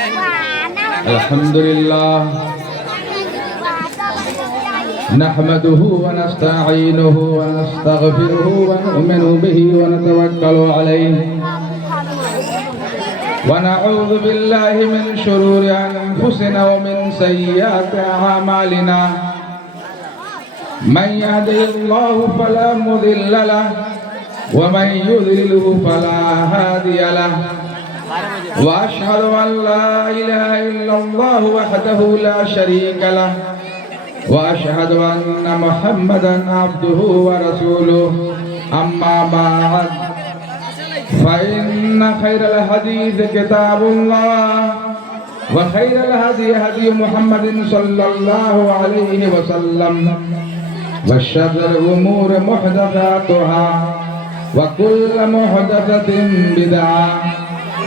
الحمد لله نحمده ونستعينه ونستغفره ونؤمن به ونتوكل عليه ونعوذ بالله من شرور أنفسنا ومن سيئات أعمالنا من يهده الله فلا مضل له ومن يضلله فلا هادي له وأشهد أن لا إله إلا الله وحده لا شريك له وأشهد أن محمدا عبده ورسوله أما بعد فإن خير الحديث كتاب الله وخير الهدي هدي محمد صلى الله عليه وسلم وشر الأمور محدثاتها وكل محدثة بدعة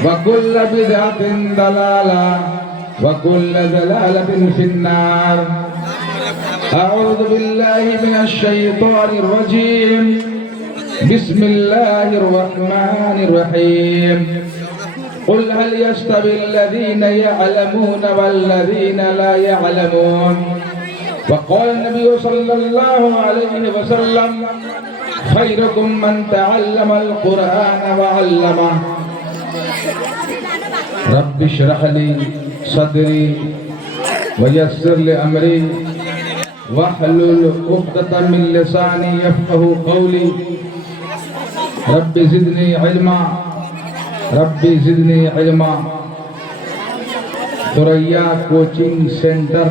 وكل بدعة ضلالة وكل ضلالة في النار. أعوذ بالله من الشيطان الرجيم. بسم الله الرحمن الرحيم. قل هل يستوي الذين يعلمون والذين لا يعلمون. وقال النبي صلى الله عليه وسلم خيركم من تعلم القرآن وعلمه. رب اشرح لي صدري ويسر لي أمري واحلل عقدة من لساني يفقهوا قولي. رب زدني علما رب زدني علما. ثریا کوچنگ سینٹر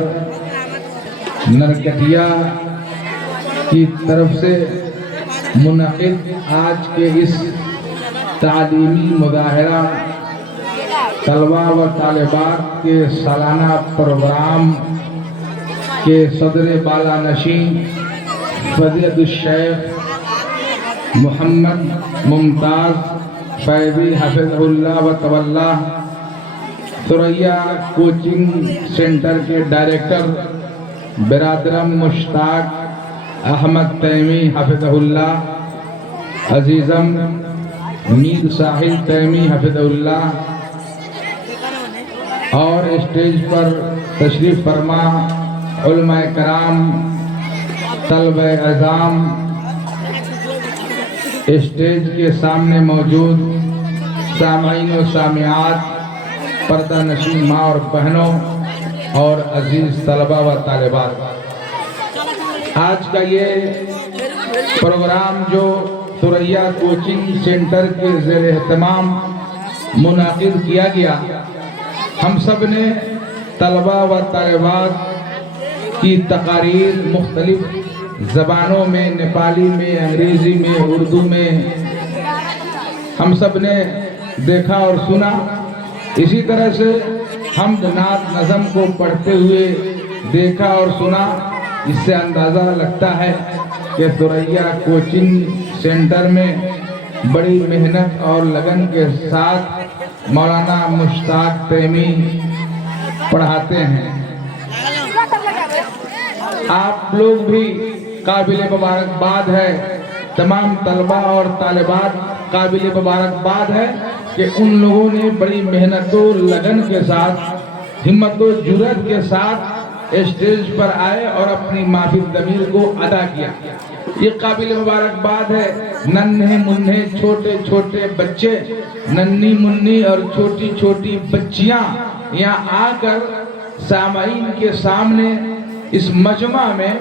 نرکٹیا کی طرف سے منعقد آج کے اس تعلیمی مظاہرہ طلباء و طالبات کے سالانہ پروگرام کے صدر بالا نشین فضیلت الشیخ محمد ممتاز فیضی حفظہ اللہ و تولا، ثریا کوچنگ سینٹر کے ڈائریکٹر برادرم مشتاق احمد تیمی حفظہ اللہ، عزیزم میر ساحل تیمی حفظہ اللہ، اور اسٹیج پر تشریف فرما علماء کرام، طلبہ اعظام، اسٹیج کے سامنے موجود سامعین و سامعات، پردہ نشین ماں اور بہنوں اور عزیز طلبہ و طالبات، آج کا یہ پروگرام جو ثریا کوچنگ سینٹر کے زیر اہتمام منعقد کیا گیا، ہم سب نے طلبہ و طالبات کی تقاریر مختلف زبانوں میں، نیپالی میں، انگریزی میں، اردو میں ہم سب نے دیکھا اور سنا. اسی طرح سے حمد نعت نظم کو پڑھتے ہوئے دیکھا اور سنا. اس سے اندازہ لگتا ہے کہ ثریا کوچنگ سینٹر میں بڑی محنت اور لگن کے ساتھ مولانا مشتاق تیمی پڑھاتے ہیں. آپ لوگ بھی قابل مبارکباد ہے، تمام طلبہ اور طالبات قابل مبارکباد ہے کہ ان لوگوں نے بڑی محنت و لگن کے ساتھ، ہمت و جرأت کے ساتھ اسٹیج پر آئے اور اپنی مافی ضمیر کو ادا کیا. یہ قابل مبارکباد ہے. ننھے منھے چھوٹے چھوٹے بچے، ننھی منھی اور چھوٹی چھوٹی بچیاں یہاں آ کر سامعین کے سامنے اس مجمع میں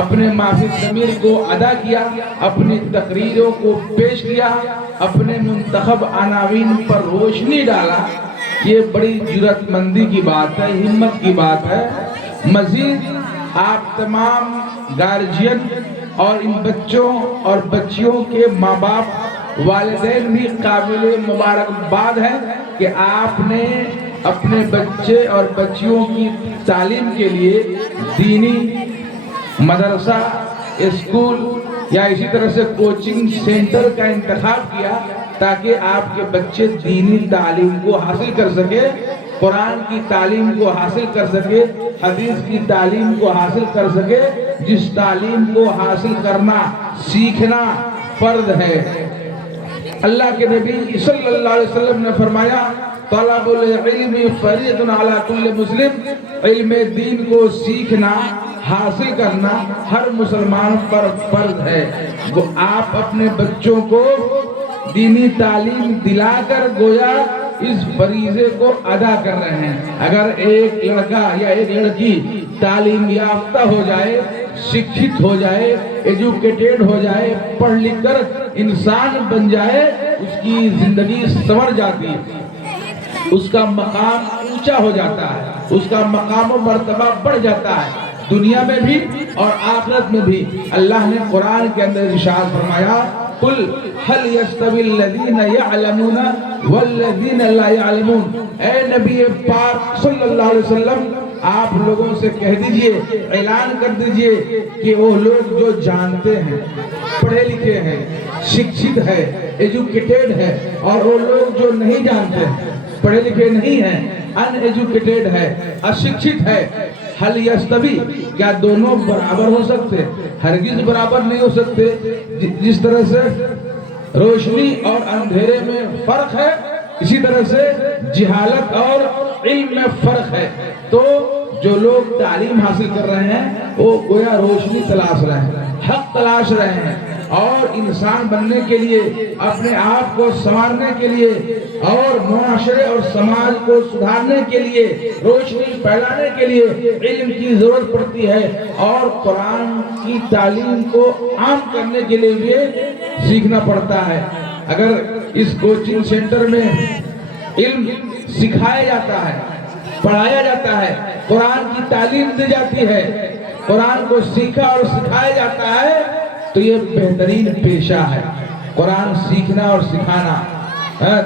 اپنے مافی ضمیر کو ادا کیا، اپنی تقریروں کو پیش کیا، اپنے منتخب عناوین پر روشنی ڈالا. یہ بڑی جرأت مندی کی بات ہے، ہمت کی بات ہے. مزید آپ تمام گارجین اور ان بچوں اور بچیوں کے ماں باپ، والدین بھی قابل مبارکباد ہیں کہ آپ نے اپنے بچے اور بچیوں کی تعلیم کے لیے دینی مدرسہ، اسکول یا اسی طرح سے کوچنگ سینٹر کا انتخاب کیا تاکہ آپ کے بچے دینی تعلیم کو حاصل کر سکے، قرآن کی تعلیم کو حاصل کر سکے، حدیث کی تعلیم کو حاصل کر سکے، جس تعلیم کو حاصل کرنا، سیکھنا فرض ہے. اللہ کے نبی صلی اللہ علیہ وسلم نے فرمایا طلب العلم فریض علی کل مسلم، علم دین کو سیکھنا حاصل کرنا ہر مسلمان پر فرض ہے۔ وہ آپ اپنے بچوں کو دینی تعلیم دلا کر گویا اس فریضے کو ادا کر رہے ہیں۔ اگر ایک لڑکا یا ایک لڑکی تعلیم یافتہ ہو جائے، شکھت ہو جائے، ایجوکیٹڈ ہو جائے، پڑھ لکھ کر انسان بن جائے، اس کی زندگی سنور جاتی ہے، اس کا مقام اونچا ہو جاتا ہے، اس کا مقام و مرتبہ بڑھ جاتا ہے، دنیا میں بھی اور آخرت میں بھی۔ اللہ نے قرآن کے اندر ارشاد فرمایا قل هل يستوي الذين يعلمون والذين لا يعلمون، اے نبی پاک صلی اللہ علیہ وسلم آپ لوگوں سے کہہ دیجئے، اعلان کر دیجئے کہ وہ لوگ جو جانتے ہیں، پڑھے لکھے ہیں، شکشت ہے، ایجوکیٹڈ ہے، اور وہ لوگ جو نہیں جانتے ہیں، پڑھے لکھے نہیں ہیں، ان ایجوکیٹڈ ہے، اشکشت ہے، حل یستوی، کیا دونوں برابر ہو سکتے؟ ہرگز برابر نہیں ہو سکتے۔ جس طرح سے روشنی اور اندھیرے میں فرق ہے، اسی طرح سے جہالت اور علم میں فرق ہے۔ تو جو لوگ تعلیم حاصل کر رہے ہیں وہ گویا روشنی تلاش رہے ہیں، حق تلاش رہے ہیں، اور انسان بننے کے لیے، اپنے آپ کو سنوارنے کے لیے، اور معاشرے اور سماج کو سدھارنے کے لیے، روشنی پھیلانے کے لیے علم کی ضرورت پڑتی ہے، اور قرآن کی تعلیم کو عام کرنے کے لیے بھی سیکھنا پڑتا ہے۔ اگر اس کوچنگ سینٹر میں علم سکھایا جاتا ہے، پڑھایا جاتا ہے، قرآن کی تعلیم دی جاتی ہے، قرآن کو سیکھا اور سکھایا جاتا ہے، تو یہ بہترین پیشہ ہے۔ قرآن سیکھنا اور سکھانا،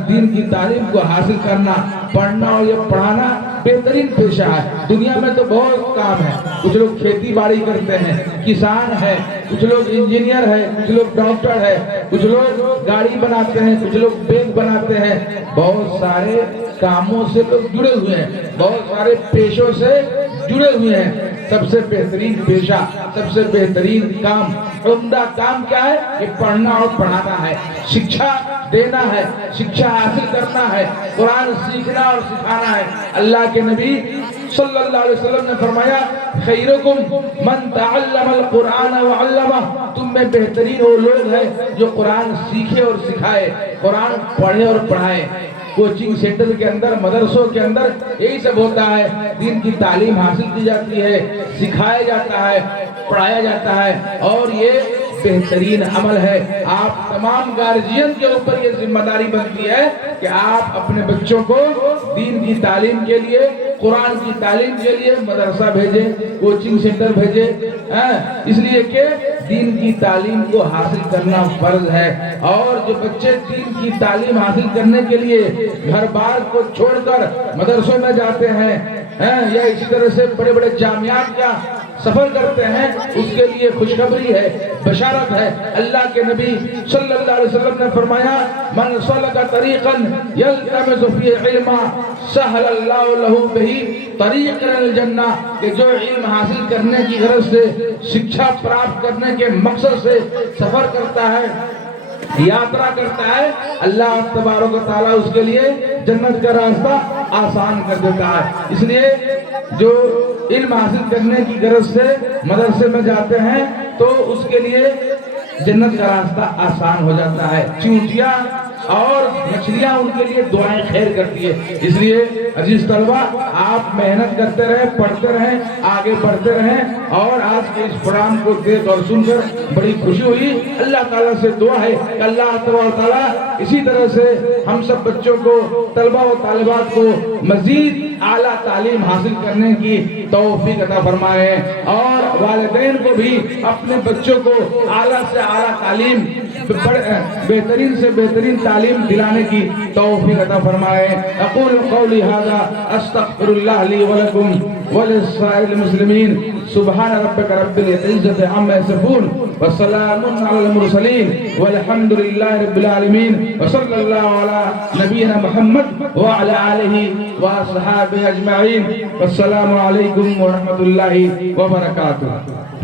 دین کی تعلیم کو حاصل کرنا، پڑھنا اور یہ پڑھانا بہترین پیشہ ہے۔ دنیا میں تو بہت کام ہے، کچھ لوگ کھیتی باڑی کرتے ہیں، کسان ہے، کچھ لوگ انجینئر ہے، کچھ لوگ ڈاکٹر ہے، کچھ لوگ گاڑی بناتے ہیں، کچھ لوگ بیگ بناتے ہیں، بہت سارے کاموں سے لوگ جڑے ہوئے ہیں، بہت سارے پیشوں سے جڑے ہوئے ہیں۔ سب سے بہترین پیشہ، سب سے بہترین کام، عمدہ کام کیا ہے؟ کہ پڑھنا اور پڑھانا ہے، شکشا دینا ہے، شکشا حاصل کرنا ہے، قرآن سیکھنا اور سکھانا ہے۔ اللہ کے نبی صلی اللہ علیہ وسلم نے فرمایا خیرکم من تعلم القرآن وعلمہ، تم میں بہترین وہ لوگ ہیں جو قرآن سیکھے اور سکھائے، قرآن پڑھے اور پڑھائے۔ کوچنگ سینٹر کے اندر، مدرسوں کے اندر یہی سب ہوتا ہے، دین کی تعلیم حاصل کی جاتی ہے، سکھایا جاتا ہے، پڑھایا جاتا ہے، اور یہ بہترین عمل ہے۔ آپ تمام گارجین کے اوپر یہ ذمہ داری بنتی ہے کہ آپ اپنے بچوں کو دین کی تعلیم کے لیے، قرآن کی تعلیم کے لیے مدرسہ بھیجیں، کوچنگ سینٹر بھیجیں، اس لیے کہ دین کی تعلیم کو حاصل کرنا فرض ہے۔ اور جو بچے دین کی تعلیم حاصل کرنے کے لیے گھر بار کو چھوڑ کر مدرسوں میں جاتے ہیں، یا اسی طرح سے بڑے بڑے جامعات کا سفر کرتے ہیں، اس کے لیے خوشخبری ہے، بشارت ہے۔ اللہ کے نبی صلی اللہ علیہ وسلم نے فرمایا من سلک طریقا یلتمس فیہ علما سہل اللہ لہ بہ طریقا الی الجنہ، کہ جو علم حاصل کرنے کی غرض سے، شکشا پراپت کرنے کے مقصد سے سفر کرتا ہے، یاترا کرتا ہے، اللہ تبارک و تعالیٰ اس کے لیے جنت کا راستہ آسان کر دیتا ہے۔ اس لیے جو علم حاصل کرنے کی غرض سے مدرسے میں جاتے ہیں تو اس کے لیے جنت کا راستہ آسان ہو جاتا ہے۔ چونٹیاں اور مچھلیاں ان کے لیے دعائیں خیر کرتی ہے۔ اس لیے عزیز طلبہ، آپ محنت کرتے رہیں، پڑھتے رہیں، آگے بڑھتے رہیں، اور آج کے اس پروگرام کو دیکھ اور سن کر بڑی خوشی ہوئی۔ اللہ تعالیٰ سے دعا ہے کہ اللہ تعالیٰ اسی طرح سے ہم سب بچوں کو، طلبہ و طالبات کو مزید اعلیٰ تعلیم حاصل کرنے کی توفیق عطا فرمائے، اور والدین کو بھی اپنے بچوں کو اعلیٰ سے اعلیٰ تعلیم، بہترین سے بہترین تعلیم دلانے کی توفیق عطا فرمائے۔ اقول قولی ھذا استغفر اللہ لی ولکم ولسائر المسلمین۔ سبحان ربک رب العزۃ عما یصفون وسلام علی المرسلین والحمد للہ رب العالمین، وصلی اللہ علی نبینا محمد وعلی آلہ واصحابہ اجمعین۔ والسلام علیکم ورحمۃ اللہ وبرکاتہ۔